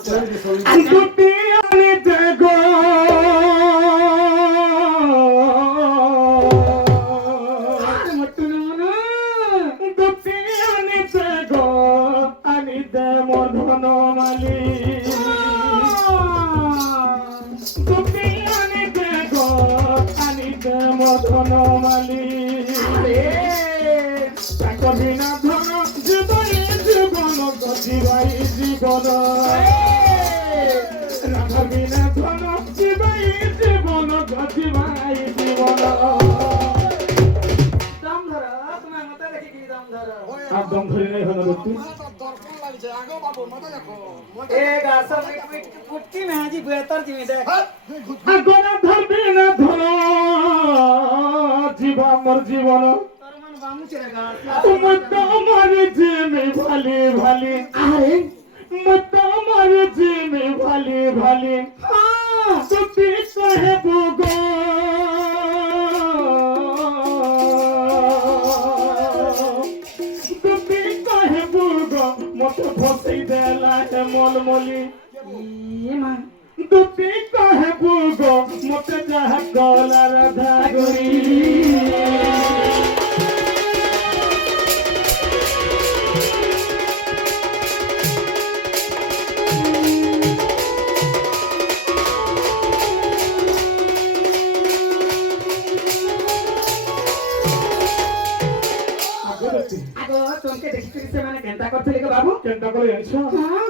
দুটি আনিতে গো দুটি আনিতে গো আনিতে মধন মালি দুটি আনিতে গো আনিতে মধন মালি কবিনা ধন জীবনে জীবন গতিবাই জীবন রাধবিনা ধন জীবাই জীবন গতিবাই জীবন দাম ধরো তোমার মাথা দেখি কি দাম ধরো আর দম ধরে নাই হলো ব্যক্তি এ গাছ পুটকি মেহাজি বেতর জিমি দেখ আগনা ধরবি না ধর জীব আমার জীবন তোর মন বামুচে গাছ তুমি তো আমার জীবনে ভালি ভালি আরে মত আমার জীবনে ভালি ভালি তুমি কহেব গো তুমি কহেব গো মত ফসই দেলা মলমলি মা দুটি কহেব গো মত যাহ গলা রাধা গরি আগো তোমকে দেখি তুই সে মানে কেনতা করছিলি গো বাবু কেনটা করে জানিস হ্যাঁ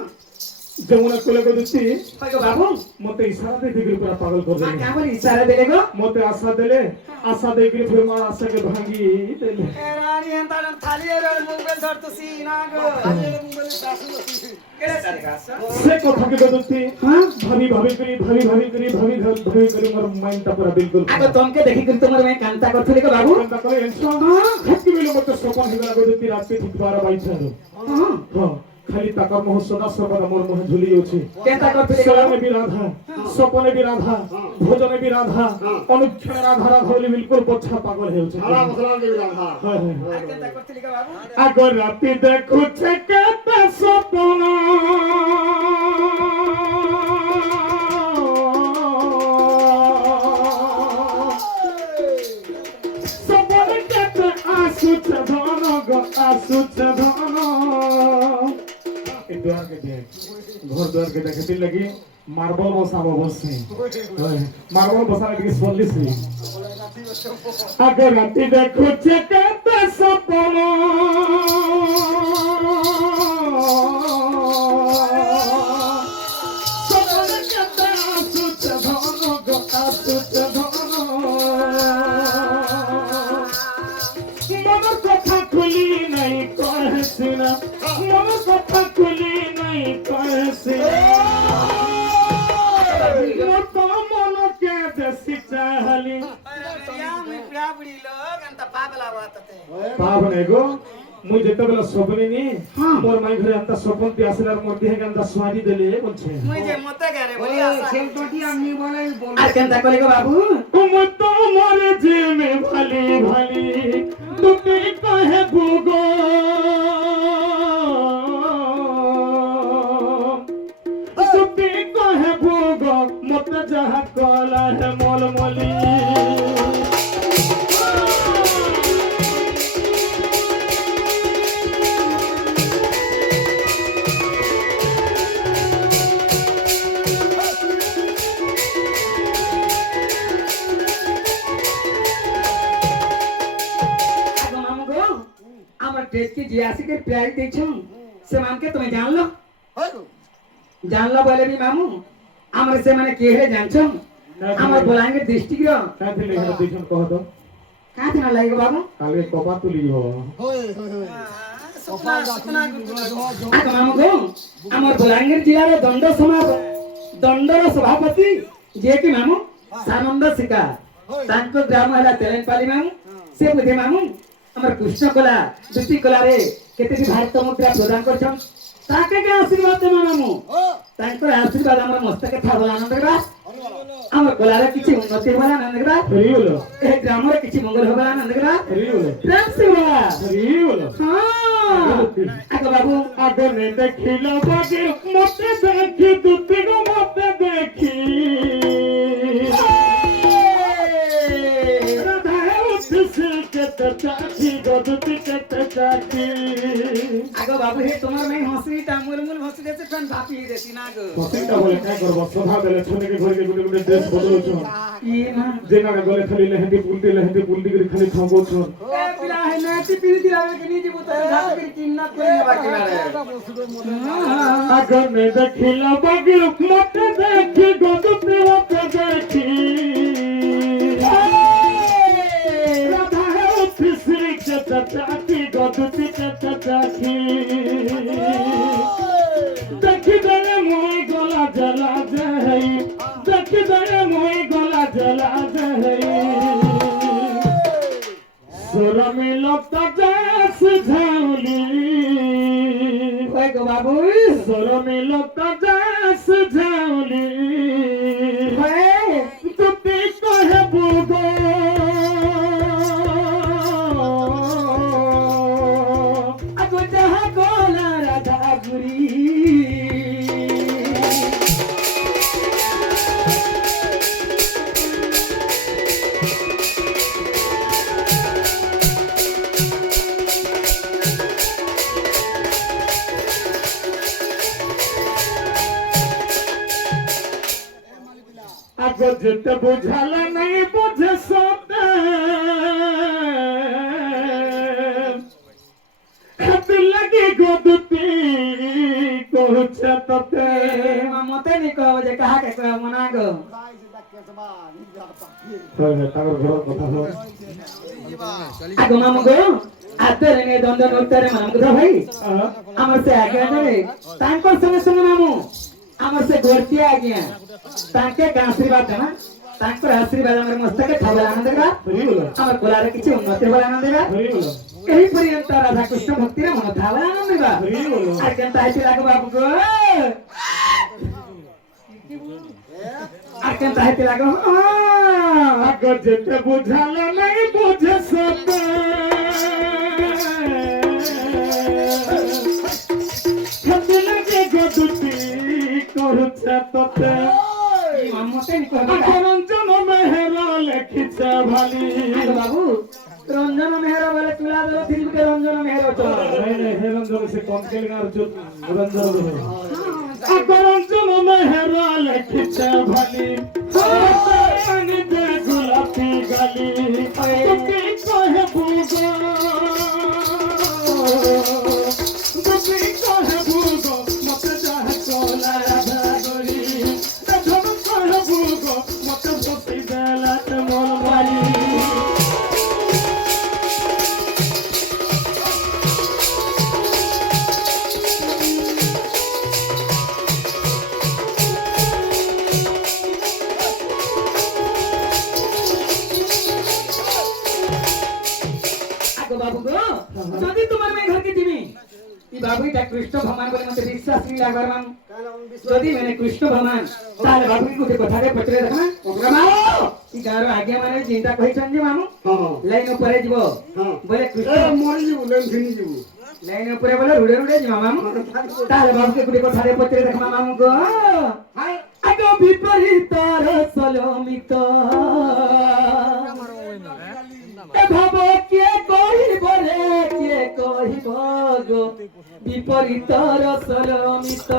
যমুনা কোলে গদুতি কই গো বাবু মতে ইশারা দিয়ে দিগির পুরা পাগল করে মা দেলে কেমন ইশারা দিলে গো মতে আশা দেলে আশা দেগির ফির মার আশাকে ভাঙি দেলে এ রানী এন্তা থালি এর মোবাইল ধরতেছি না গো থালি এর মোবাইল দাসু কেড়ে চালি গাছ সে কথাকে গদুতি হ্যাঁ ভাবি ভাবি করি মোর মাইন্ডটা পুরা বিলকুল আগো তোমকে দেখি কিন্তু তোমার মে কান্তা করছিলি গো বাবু কেনটা করে জানিস হাতি মিলে মতে সপন হিগলা গদুতি রাতে ঠিক 12 বাইছালো হ্যাঁ হ্যাঁ খালি টাকার মোহ সদা সর্বদা মোর মোহে ঝুলিয়ে আছে কেনতা করছিলি গো সপনে বি রাধা সপনে বি রাধা ভোজনে বি রাধা অনুক্ষণে রাধা রাধা বলে বিলকুল পচ্ছা পাগল হয়েছে সারা মুসলমান দেবী রাধা হ্যাঁ হ্যাঁ আর কেনতা করছিলি গো বাবু আগর রাতে দেখুছে কেতে সপন সপনে কেতে আসুছে ধন গো আসুছে ধন এই দুয়ারকে দেখ ঘর দুয়ারকে দেখতে লাগি মার্বল বসাবো বসে মার্বল বসালে কি বললিস আগর রাতে দেখুছে কেতে সপন সপনে কেতে আসুছে ধন গো আসুছে ধন মনের কথা খুলি নাই কহেছি না মনের কথা খুলি নাই কহেছি মত মনকে দেশি চাহলি या मैं पिया बुड़ी लोग अंत पागल आवतते পাবনে গো মুই যেতেবেলা সপনিনি মোর মাই ঘরে আন্তা সপনতি আসলার মধ্যে হেগে আন্তা সোয়াদি দেলে বলছে मुझे मत करे बोली आशा সেলটটি আমি বলে বল আর কেনতা করি গো বাবু তুমি তো মোর জিমে ভালি ভালি তুমি কহে বুগো তুমি কহে বুগো মত যাহা কলা হে মলমলি আগো মামু গো আমার ডেট की जियासी के प्यार देछो से मान के तुम्हें जान लो जानलो बोले भी मामू আমার সে মানে কে হে জানছো আমার বলাঙ্গের ডিস্ট্রিক্ট র কাতে লেখা দেখুন কহ তো কাতে না লাগে বাবু কালকে কপা তুলি হো হই হই হই আগো মামু গো আমার বলাঙ্গীর জেলার দণ্ডর সভাপতি যে কি মামু সানন্দ শিকা তাଙ୍କ গ্রাম ହେଲା ତେଲେଙ୍ଗାପାଲି ମାମୁ ସେ ବୁଝେ ମାମୁ ଆମର କୃଷ୍ଣ କଲା ଦୁତି କଲାରେ କେତେଟି ଭାରତ ମୁଦ୍ରା ପ୍ରଦାନ କରିଛନ୍ତି ତାକେ କେ ଆଶୀର୍ବାଦ ଦେମା ମାମୁ ତାଙ୍କର ଆଶୀର୍ବାଦ ଆମର ମସ୍ତକେ ଥାବ ଆନନ୍ଦ କରିବା ଆମର କଲାରେ କିଛି ଉନ୍ନତି ହେବ ଆନନ୍ଦ କରିବା রিউল ଏ ଗ୍ରାମରେ କିଛି ମଙ୍ଗଳ ହେବ ଆନନ୍ଦ କରିବା রিউল ପ୍ରେମ ସେ କରିବା রিউল ହଁ ଆଗ ବାବୁ আগে দেখিল বাগে মতে দেখি চাচি গদতি কেতে চাচি আগো বাবু হে তোমার মেয়ে হসিটা মুলমুল হসি দেছে ফেন ভাপি দেছি না গো পতিটা বলে কাই করব সভা বেলে ছোটকে ঘরে গুড়ি গুড়ি ড্রেস বদলছ ই মা যেনা গলে খালি লেহেন্দি পুলটি করে খালি থামবছ এ পিলা হে নাতি পিলি দিলা কে নি জীবু তো ভাত করে কিন্নাত করে নেবা কিনারে আগনে দেখিলা বাগি মতে দেখি গদতি মতে দেখি রাধা হে ফিসরি কেতে চাচি গদতি কেতে চাচি দেখি দরে মই গলা জলা যাই দেখি দরে মই গলা জলা যাই সুরমি লতা যাস ঝাউলি ওই গো বাবু সুরমি লতা যাস ঝাউলি ওই তুতি কহে বুগো আগো যাহা গোলা রাধা গুরি আগো যেতে বুঝাল নাই বুঝে সতে হাতে লাগি গদতি করছে ততে মতে নি কহ যে কাহা কে কহ মনা গো তার ঘর কথা হল আগো মামু গো আতরে নে দন্ডন উত্তরে মামু গো ভাই আমার সে আগে আগে তাঙ্কর সঙ্গে সঙ্গে মামু আমার সে গর্তি আজ্ঞা তাকে আশীর্বাদ দেনা তাঙ্কর আশীর্বাদ আমার মস্তকে ঠাবল আনন্দ দেবা আমার কোলারে কিছু উন্নতি বলে আনন্দ দেবা এই পর্যন্ত রাধা কৃষ্ণ ভক্তির মন ধাবল আনন্দ দেবা আর কেন তাইতে লাগো বাবু গো আর কেন তাইতে লাগো আগো যেতে বুঝাল নাই বুঝে সতে হাতে লাগে গদতি করছে ততে মতে নি কহ রঞ্জন মেহরা লেখিছে ভালি বাবু রঞ্জন মেহরা বলে তুলা ধরো থিরিকে রঞ্জন মেহরা চলো রঞ্জন সে কম কেলগার রঞ্জন রঞ্জন মেহরা লেখিছে ভালি গোলাপি গালি তোকে কহে বুগো তোকে কহে বুগো মতে যাহ কোলা রাধা গরি রাধা কহে বুগো মতে বসি বেলাত মন বালি আগো বাবু গো যদি তোমার মেয়ে ঘরকে দিবি ই বাবুটা কৃষ্ণ ভগবান বলে মতে বিশ্বাস নি লাগবার মাম যদি মানে কৃষ্ণ ভগবান তাহলে বাবু গুটে কথারে পত্রে দেখা ওগরা মাও ই গার আগে মানে চিন্তা কইছন যে মামু লাইন উপরে যাব বলে কৃষ্ণ মরি যাবো লেন ফিনি যাবো লাইন উপরে বলে রুড়ে রুড়ে যাব মামু তাহলে বাবুকে গুটে কথারে পত্রে দেখা মামু গো আগো বিপরীত রসলমিত এ ভাব কে কহিব রে কে কহিব গো বিপরীত রসলমিত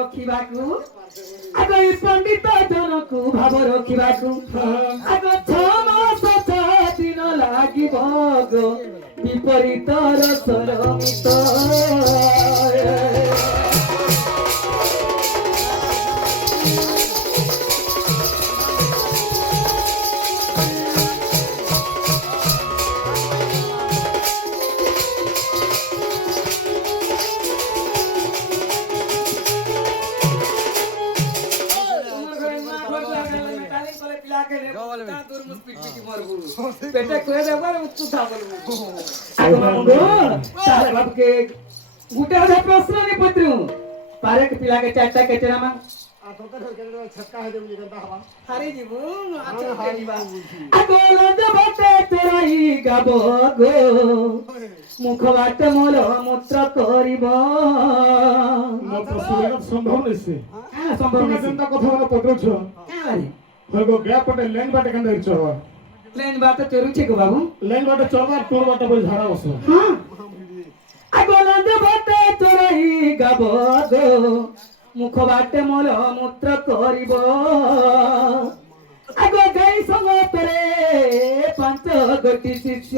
ରଖିବାକୁ ଆଗ ଏଇ ପଣ୍ଡିତ ଜଣକୁ ଭାବ ରଖିବାକୁ ଆଗ 6 ମାସ 6 ଦିନ ଲାଗିବ ଗୋ ବିପରୀତ ରସର ମିତ পারবো পেটে খুঁড়ে দেবো আর উচ্চতা বলবো আগে মামু গো তাহলে বাবুকে গুটে অধা প্রশ্ন নি পত্রু পারে কে পিলাকে চারটা কেটে নামা আর তোকে ধরে ছক্কা হয়ে যাবে কেন বাবা হারি জীবু আচ্ছা আরে হারি দিবা বুঝি আগো দেবতে তোরাই গাবো গো মুখ বাটে মোর মূত্র করিব মাত্র সুরের সম্ভব নইছে হ্যাঁ সম্ভব তুমি নেই চিন্তা কথা মানে পটছ হ্যাঁ হইগো গ্যাপ পটে লেন বাটে কেন চলবা প্লেন বাত চলুছে গো বাবু লেন বাটে চলবা তোর বাটে বই ঝাড়া বস হ্যাঁ আগো দেবতে তোরাই গাবো গো মুখ বাটে মোর মূত্র করিব আগো গাই সঙ্গ তরে পাঁচ গোটি শিষ্য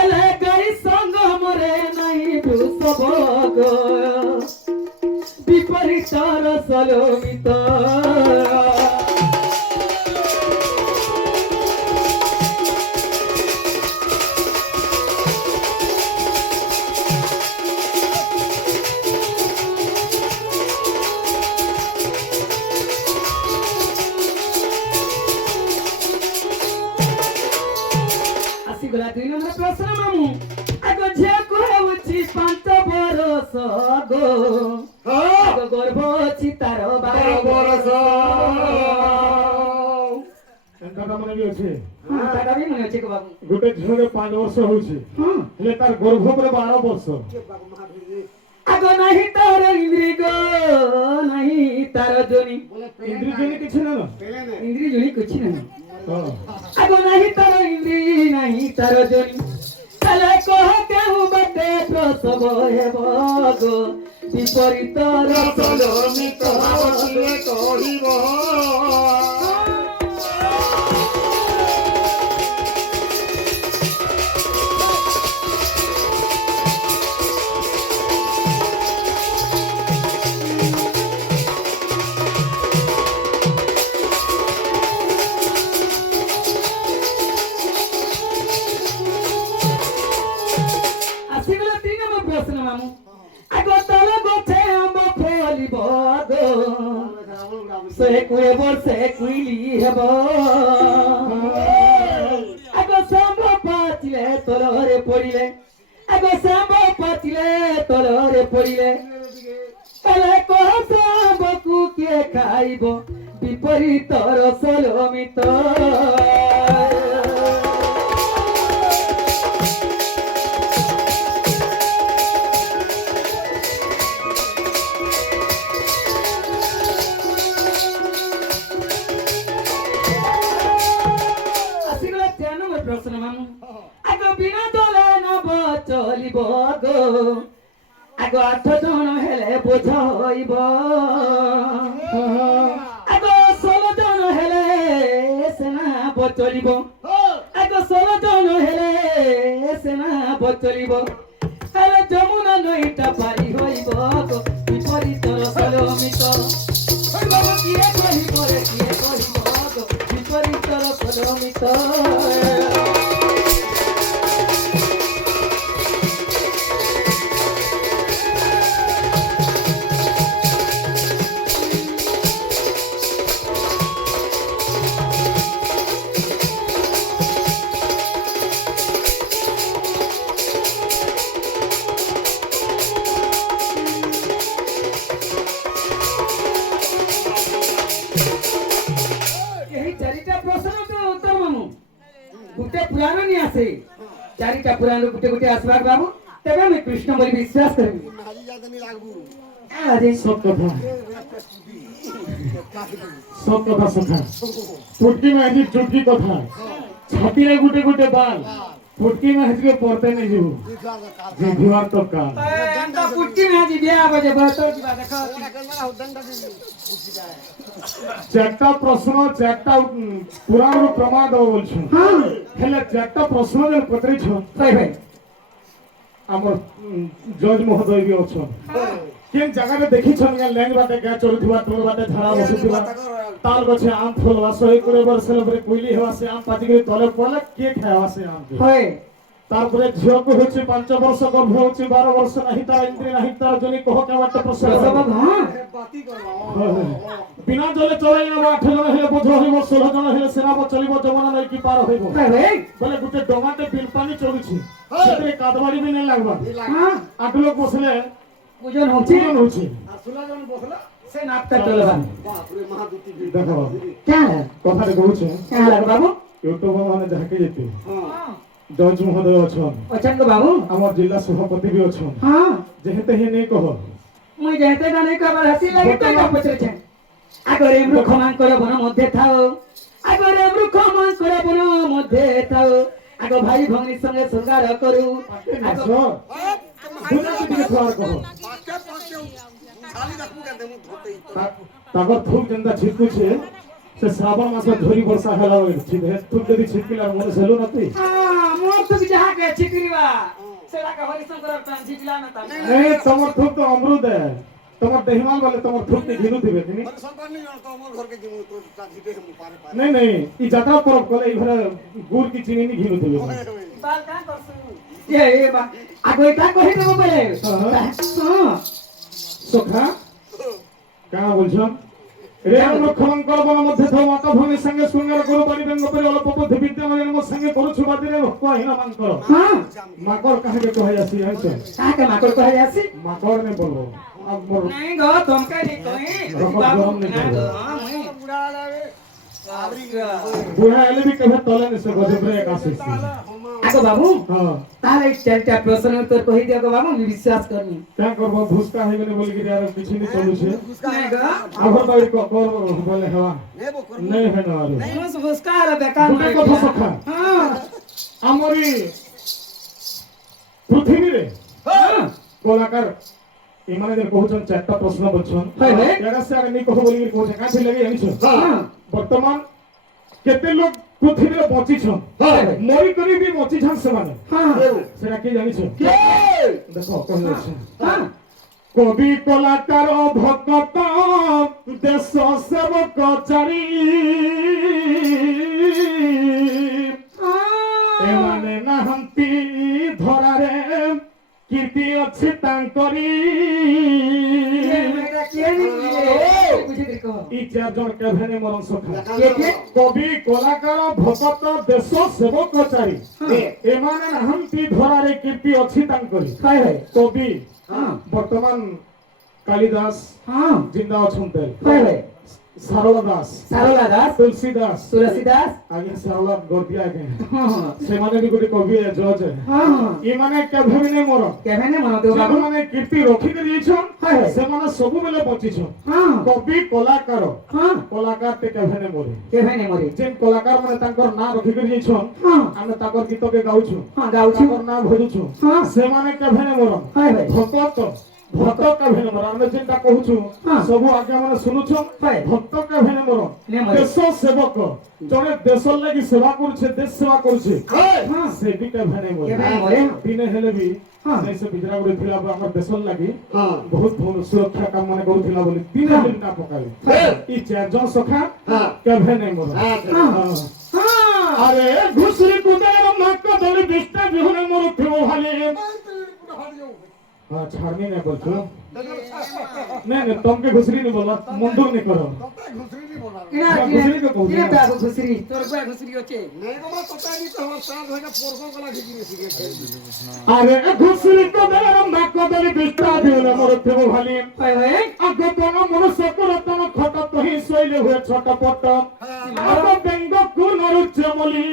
এলে গাই সঙ্গ মরে নাই বৃষভ গো বিপরীত রসলমিত আসিগলা 2 নম্বর প্রশ্ন মামু আগো ঝেকু হেউছি 5 বরস গো আগো গর্ভ ଅଛି তার 12 বরস এনকাটা মানে কি আছে তাটা ବି মনে ଅଛି গো বাবু গোটে ঝিওরে 5 বর্ষ হଉଛି হ্যাঁ ହେଲେ ତାର ଗର୍ଭ ପରେ 12 ବର୍ଷ আগো নাহি তার ইন্দ্রি গো নাহি তার জনি ଇନ୍ଦ୍ରି ଜନି କିଛି ନା পেলে নে ইন্দ্রি জনি କିଛି ନାହିଁ ହଁ আগো নাহি তার ইন্দ্রি নাহি তার জনি তালে কহ কেউ বটে প্রসব হেব গো বিপরীত রসলমিত ভাবতিয়ে কহিব আসিগলা 3 নম্বর প্রশ্ন মামু আগো তল গছে আম্ব ফলিব গো সে কুয়ে বর্ষে কুইলি হেব আগো সাম্ব পাচিলে তলরে পড়িলে আগো সাম্ব পাচিলে তলরে পড়িলে তালে কহ সাম্বকু কে খাইব বিপরীত রসলমিত আসিগলা 4 নম্বর প্রশ্ন মামু আগো বিনা দলে নব চলিব গো আগো 8 জন হেলে বোঝ হইব আগো 16 জন হেলে সেনা বচলিব আগো 16 জন হেলে সেনা বচলিব হেলে যমুনা নইটা পারি হইব গো বিপরীত রসলমিত হইব কিয়ে কহিব রে কিয়ে কহিব গো বিপরীত রসলমিত এই চারিটা প্রশ্ন তো উত্তর মামু গুটে পুরাণ নি আসে চারিটা পুরাণ গুটে গুটে আসবার বাবু তবে আমি কৃষ্ণ বলি বিশ্বাস করবি হারি যাতে নি লাগবু আরে সব কথা সব কথা সখা ফুটকি মাঝি চুটকি কথা ছাতিরে গুটে গুটে বাল ফুটকি মাঝিকে পড়তে নেই যাবো যে ভিওয়ার তো কাল এন্টা পুটকি মে আজি বিয়া বাজে বতো দিবা দেখো চারটা প্রশ্ন চারটা পুরাণ প্রমাণ দেব বলছো হেলে চারটা প্রশ্ন যে পত্রিছ ভাই ভাই আমার জজ মহোদয় বি অছন কেন জায়গাতে দেখিছন গা ল্যাং বাটে গা চলুথিবা টোল বাটে ঝাড়া বসুথিবা তাল গছে আম ফলবা সহি করে বর্ষের উপরে কুইলি হেবা সে আম পাচি করে তলে পড়লে কে খাওয়া সে আম হয় তারপরে ঝিওকে হচ্ছে 5 বর্ষ গর্ভ হচ্ছে 12 বর্ষ নাহি তার ইন্দ্রিয় নাহি তার জনি কহ কেউ একটা প্রশ্ন সব হ্যাঁ বাতি করবা বিনা জলে চলাই নেব 8 জন হেলে বোঝ হইব 16 জন হেলে সেনাব চলিব যমুনা নই কি পার হইব ভাই ভাই বলে গুটে ডগাতে বিল পানি চলুছি সেতে কাদবাড়ি বি নাই লাগবা হ্যাঁ 8 লোক বসলে বুঝন হচ্ছে বুঝন হচ্ছে আর শোনা জন বসলা সে নাপটা চলবা বাপরে মহা দুটি ভিড় দেখো কেন কথাটা কହୁছে কেন লাগে বাবু ইউটিউব মানে যাকে যেতে হ্যাঁ জজ মহোদয় অছন অচন্দ বাবু আমার জেলা সভাপতি বি অছন হ্যাঁ যেহেতে হে নেই কহ মুই যেতে না নেই কবার হাসি লাগে তো না পছরেছেন আগরে বৃক্ষ মাঙ্কড় বন মধ্যে থাও আগরে বৃক্ষ মাঙ্কড় বন মধ্যে থাও আগ ভাই ভগ্নির সঙ্গে শৃঙ্গার করু আগ আসো দুনা দিকে খাওয়ার কহ পাকে খালি রাখু কেন দেমু ধরতেই তো তাগর থুক যেনটা ছিটকুছে সে শ্রাবণ মাসে ঝরি বর্ষা হেলা হই ছিটে থুক যদি ছিটকিলা মনে সেলো না তুই মোর তো যাহা কে চিকরিবা সেটা কা হরিশঙ্কর প্রাণ ছিটলা না তা এই তোমার থুক তো অমৃত তোমার দেহিমাল বলে তোমার থুক নি ঘিনু দিবে তুমি মানে সন্তান নি তো আমার ঘরকে দিমু তো জিতে হেমু পারে পারে नहीं नहीं ई যাত্রা পরব কলে এই ঘরে গুড় কি চিনি নি ঘিনু দিবে বাল কা করছু এ বা আগ এটা কহি দেব বলে হ্যাঁ সখা কা বলছো রে আমরা ক্ষমন করব না মধ্যে তো মাতা ভূমির সঙ্গে শৃঙ্গার করু পারিবেন নপরে অল্প বুদ্ধি বিদ্যা মানে মোর সঙ্গে করছু বাদিনে কহিনা মান করো হ্যাঁ মাকড় কাহে কহে আসি আইছো কাকে মাকড় কহে আসি মাকড় নে বলবো अब मोर नहीं गो तुमके नहीं कहीं रखो बाबू गरम नहीं ना करो। गो हाँ मुई বুড়া লাগে আবরি बुढ़ा एले भी कहे तले ने से गजबरे एक आसे आगो बाबू हां तारे चारटा प्रश्न उत्तर कहि दियो गो बाबू मैं विश्वास करनी क्या करबो भूसका है गने बोल के यार किछि नहीं चलु छे नहीं गो आभर बाड़ी को कर बोले हवा নেবো করব नहीं है ना आरो मुस फुसकार बेकार गुटे कथा सखा हाँ আমরি পৃথিবী রে हाँ কলাকার ইমানে যে কহুছন চারটা প্রশ্ন বলছন হয় হয়। এরা সে আগে নি কহ বলি কি কହୁছে কাছে লাগি আনিছন हाँ বর্তমান কেতে লোক পৃথিবীরে বঞ্চিছন হয়। মরি করি বি বঞ্চিছন সেমানে हाँ সেটা কি জানিছ के দেখো কহিছে हाँ কবি কলাকার ভক্ত দেশ সেবক চারি এমানে নাহান্তি ধরারে কীর্তি আছে তাঙ্করি मेरा के नहीं बुझे देखो ই চারজন কেভেনে মরণ সখা के के কবি কলাকার ভক্ত দেশ সেবক চারি हाँ এমানে নাহান্তি ধরারে কীর্তি আছে তাঙ্করি হয় হয় কবি हाँ বর্তমান কালিদাস हाँ জিন্দা অছন্তে হয় হয় সারলা দাস सारोला दास তুলসী দাস तुलसी दास আগে সারলা গর্দিয়া কে हाँ हाँ ସେମାନେ ବି ଗୋଟେ କବି ଜଜ हाँ हाँ ଏମାନେ କେଭେ ବି ନାଇଁ ମର केभे ने मनो दो बाबू ଯେଉଁମାନେ କୀର୍ତ୍ତି ରଖିକରି ଯାଇଛନ୍ হয় হয় ସେମାନେ ସବୁବେଳେ ବଞ୍ଚିଛନ୍ हाँ କବି କଲାକାର हाँ କଲାକାର ତେ କେଭେ ନାଇଁ ମରେ केभे ने मरे ଯେନ୍ କଲାକାର ମାନେ ତାଙ୍କର ନାଁ ରଖିକରି ଯାଇଛନ୍ हाँ ଆମେ ତାଙ୍କର ଗୀତକେ ଗାଉଛୁ हाँ गाउछु ତାଙ୍କର ନାଁ ଭଜୁଛୁ हाँ ସେମାନେ କେଭେ ନାଇଁ ମରନ୍ হয় হয় ଭକ୍ତ ଭକ୍ତ କେଭେ ନାଇଁ ମର ଆମେ ଯେନ୍ଟା କହୁଛୁ ହଁ। ସବୁ ଆଜ୍ଞା ମାନେ ଶୁଣୁଛନ୍ হয় ভক্ত কেভে নাଇଁ মরন নে মরে দেশ সেবক জনে দেশর লাগি সেবা করছে দেশ সেবা করছে हाँ সে বি কেভে নাଇଁ মরে केभे ने मरे দিনে হেলে বি हाँ সেই সে বিজরা গুড়ি থিলা আমার দেশর লাগি হ্যাঁ বহুত ভুল সুরক্ষা কাম মানে করুথিলা বলি দিনে हाँ। হেলে না পকাই হ্যাঁ ই চারজন সখা হ্যাঁ কেভে নাଇଁ মরে হ্যাঁ हाँ हाँ আরে ঘুষরি কুদার নাক ধরে বিষ্টা বিহনে মরুথিব ভালি হ্যাঁ ছাড়নি না বলছো না না তোমকে ঘুষরি নি বলা মন্দুর নি করো इना घुसरी के कहू इना ना। बाबू घुसरी तोर बुआ घुसरी होचे আরে ঘুষরি কুদার নাক ধরে বিষ্টা বিহনে মরুথিব ভালি হয় হয় আগতন মনুষ্য করতন খট তহি শৈলে হুয়ে ছটপট আগ ব্যঙ্গ কুনর চমলি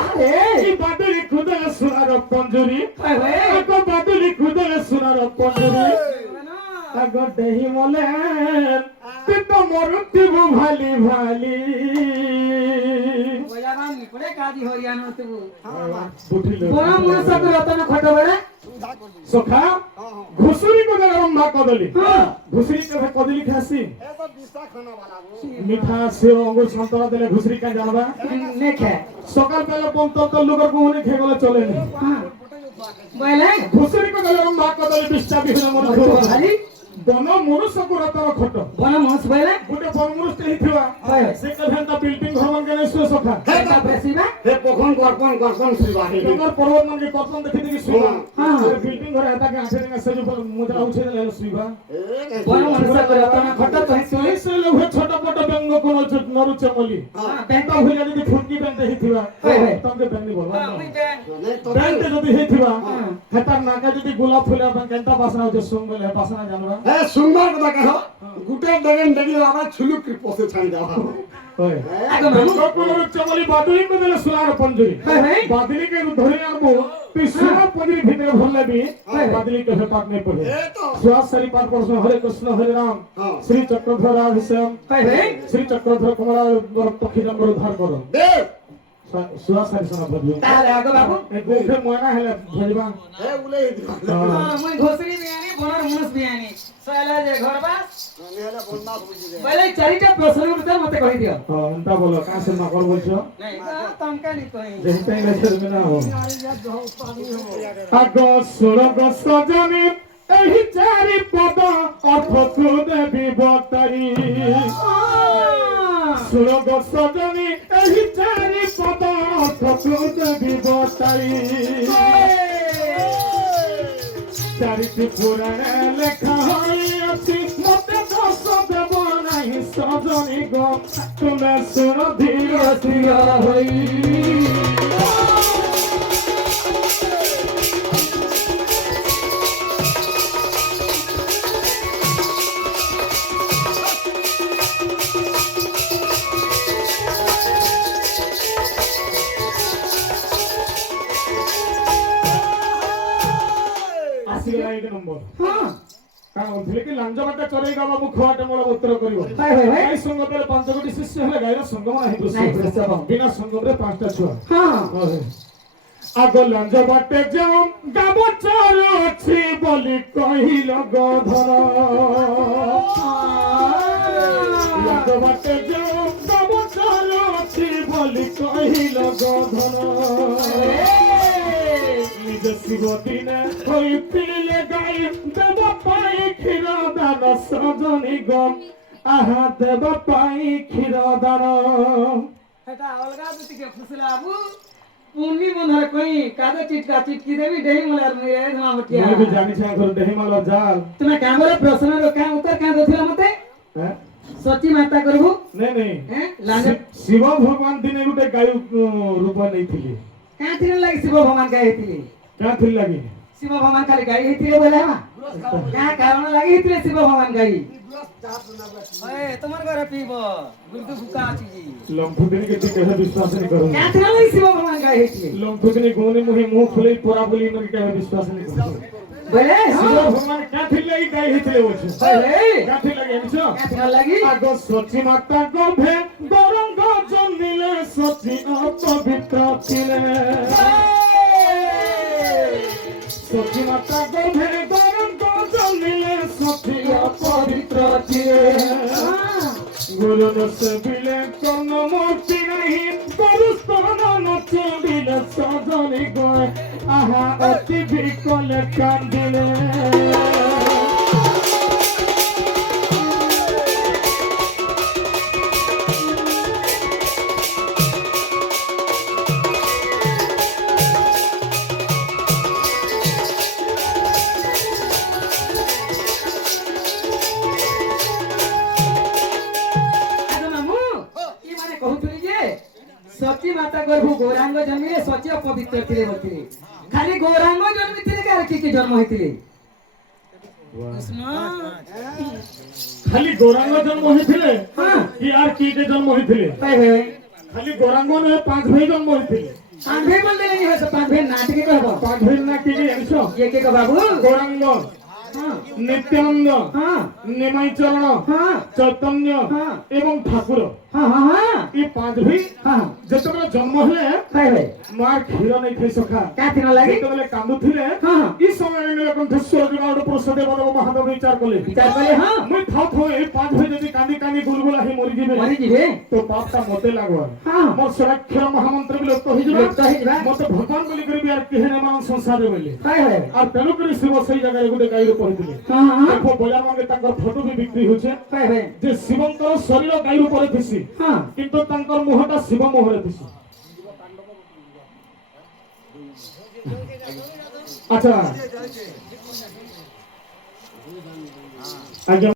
আরে এই বাদুলি খুদে সোনার পঞ্জুরি হয় হয় আগ বাদুলি খুদে সোনার পঞ্জুরি আগ দেহি মলে তুই তো মরুথিব ভালি ভালি ওয়া রাম নিপড়ে কাদি হরিয়ানো তু বুঝিল বড় মনুষ্য তো রতন খট বড়ে সখা ঘুষুরি কুদার রম্ভা কদলি হ্যাঁ ঘুষুরি কেবে কদলি খাসি মিঠা সেও অঙ্গুর সন্তরা দিলে ঘুষুরি কা জানবা নে খে সকাল বেলা পর্যন্ত লোকের কুহুনি খেয়ে গেলে চলেনি হ্যাঁ বলে ঘুষুরি কদলি রম্ভা কদলি বিষ্টা বিহনে মনে তো ভালি বন মনুষ্যକୁ ରତର ଖଟ বড় মনুষ্য বলে ଗୋଟେ ବନମନୁଷ୍ଠ ହେଇଥିବା হয় ସେ କେଭେନ୍ତା ବିଲ୍ଡିଂ ଘର ମାନକେ ନାଇଁ ଶୁଏ ସଖା এটা বেশিবা হে কখন গর্পন গর্পন শুইবা হে ତମର ପର୍ବତ ମାନକେ କର୍ପଣ ଦେଖି ଦେଖି ଶୁଇବା ହଁ। ବିଲ୍ଡିଂ ଘର ହେତା କେ ଆଠେ ଦିନ ସେ ଯୋଉ ମୁଦ୍ରା ଉଛେ ଦେଲେ ଶୁଇବା ବড় মনুষ্য তো রতন খট তো ଶୋଇ ଶୋଇଲେ বলছো নরু চমলি ব্যাংক তা ভুলিয়া যদি ফুটকি ব্যাংক হেইথিবা তমকে ব্যাংক বলবা মুই ব্যাংক ব্যাংক যদি হেইথিবা হেতার নাকে যদি গোলাপ ফুলিয়া ব্যাংক কেনটা বাসনা হচ্ছে সুঙ্গলে বাসনা জানবা হ্যাঁ সুন্দর কথা কহ গুটে ডগেন ডগি আমরা ছুলুক পথে ছাড়ি দাও ওই আগে মামু নরু চমলি বাদুলি কে দিলে সুলার পঞ্জুরি বাদুলি কে ধরে আনবো তুই সুলা পঞ্জুরি ভিতরে ভরলেবি বাদুলি কে পাক নেই পড়ে এই তো সুয়াস সারি পাঠ করছ হরে কৃষ্ণ হরে রাম শ্রী চক্রধর রাধেশ্যাম শ্রী চক্রধর কমলা পক্ষী জন্ম ধার করো দে সুয়াস সারি শোনা বদলু তাহলে আগে বাবু এই গোখে ময়না হেলে ভরিবা এ উলে দিবা মুই ঘোষরি বিয়ানি বনার মুস বিয়ানি সয়লা যে ঘরবা নেলা বলনা বুঝি দে বলে চারিটা প্রশ্নের উত্তর মতে কই দিও এন্তা বলো কাছে মাকর বলছো নাই তমকা নি কই যেটাই না ছেড়বে না হো আগো সুরগ সজনি এই চারি পদ অর্থ তু দেবী বতারি সুরগ সজনি এই চারি পদ অর্থ তু দেবী বতারি চারিটি পুরাণে লেখা হইয়াছি মতে দোষ দেব নাই সজনি গো তুমি শুনো ধীর ধীর হই আসিগলা এই নম্বর হ্যাঁ কারণ বলଥିଲେ কি লাঞ্জবাটা চড়াই গাবা মুখ খাওয়াটা মোলা উত্তর করিব ভাই এই সঙ্গমরে 5 কোটি শিষ্য হলে গায়র সঙ্গম নাই নাই দোষ দোষ। বিনা সঙ্গমরে 5টা ছুয়া হ্যাঁ আগো লাঞ্জবাটে যাও গাব চড়ছি বলি কহিল গধর লাঞ্জবাটে যাও গাব চড়ছি বলি কহিল গধর নিজ শিব দিনে হই পিলে গাই দেব পাই ক্ষীর দান সজনি গম আহা দেব পাই ক্ষীর দান এটা অলগা দুটিকে ফুসলাবু পুন্নি বন্ধরে কই কাদে চিটকি দেবি দেহি মলার মুয়ে ধমা মটিয়া মই भी জানি छै ঘর দেহি মাল জাল তুমি কামরে প্রশ্নর কা উত্তর কা দथिला মতে হ্যাঁ সচি মাতা করবু नहीं नहीं হ্যাঁ লাঞ্জ शिव भगवान दिने गुटे गाय रूप नहीं थिली কা থিন লাগি শিব ভগবান গাই হেতিলি क्या थिल लगी শিব ভগবান খালি গাই হেতিলে বলে হা কা কারণ লাগি হেতিলে শিব ভগবান গাই ওই তোমার ঘরে পিব গুরদু ফুকা আছে জি लंफु दिन के ठीक है विश्वास नहीं करो কা থিন লাগি শিব ভগবান গাই হেতিলে लंफु दिन गोनी मुही मुंह खुले पोरा बोली मन के विश्वास नहीं करो বলে शिव হ্যাঁ भगवान क्या थिल लगी गाय हेतिले बोलछो বলে क्या थिल लगी एनिछो কা থিন লাগি আগো সচি মাতা গর্ভে গরঙ্গ জন্মিলে সচি অপবিত্র ছিলে সচি মাতা গর্ভে গরঙ্গ জন্মিলে সচি অপবিত্র ছিলে গুরু দোষ বিলে কোন মূর্তি নাহি গুরু স্তন নচলিলে সজনি গয় আহা অতি বিকলে কান্দিলে আরে মামু ই মানে কহুতলি যে সচি মাতা গর্ভ গৌরাঙ্গ জন্মিলে সচি অপবিত্র ଥିଲେ বলଥିଲେ খালি গৌরাঙ্গ জন্মিଥିଲେ কার কি জন্ম হইଥିଲେ খালি গৌরাঙ্গ জন্ম হয়েছিলে হ্যাঁ কি আর কি কে জন্ম হয়েছিলে ভাই ভাই খালি গৌরাঙ্গ নয় 5 ভাই জন্ম হয়েছিলে পাঁচ ভাই বলতে লাগি হইছে পাঁচ ভাই নাটকে কহব 5 ভাই না কি জানিছো কে কে কহ বাবু গৌরাঙ্গ হ্যাঁ নিত্যানন্দ হ্যাঁ নিমাই চরণ হ্যাঁ চৈতন্য হ্যাঁ। এবং ঠাকুর হ্যাঁ হ্যাঁ হ্যাঁ এই 5 ভাই হ্যাঁ যেତେବେଳେ জন্ম হলে ভাই ভাই মার କ୍ଷୀର ନେଇ ଖାଇ ସଖା କା ଥିନ ଲାଗି ଯେତେବେଳେ କାନ୍ଦୁଥିଲେ ହଁ। এই ସମୟରେ ନୀଳକଣ୍ଠେଶ୍ୱର ଯୋଗାଉଡ଼ ପୁରୁଷ ଦେବଦେବ ମହାଦେବ ବିଚାର କଲେ বিচার কলে হ্যাঁ ମୁଇଁ ଥାଉ ଥାଉ এই 5 ভাই ଯଦି କାନ୍ଦି କାନ୍ଦି ଗୁଲଗୁଲା ହେଇ ମରିଯିବେ মরি ଯିবে তো পাপটা মতে লাগবে হ্যাঁ মোর স্বরাক্ষর মহামন্ত্র বিলুপ্ত হইଯିବ লুপ্ত ହେଇଯିবা মতে ভগবান বলি করি আর কেহে নে মান সংসারে বলি ভাই ভাই আর তেণু କରି শিব সেই জায়গায় গোটে গাଈର କହିଥିଲେ হ্যাঁ হ্যাঁ দেখো বলিয়া মঙ্গে তাଙ୍କର ফটো ବି বিক্রি হচ্ছে ভাই ভাই যে শিবଙ୍କର শরীর ଗାଈ ଉପରେ ଥିସି হ্যাঁ কিন্তু ତାଙ୍କର ମୁହଁଟା ଶିବ ମୁହଁରେ ଥିସି আচ্ছা আଜ୍ଞା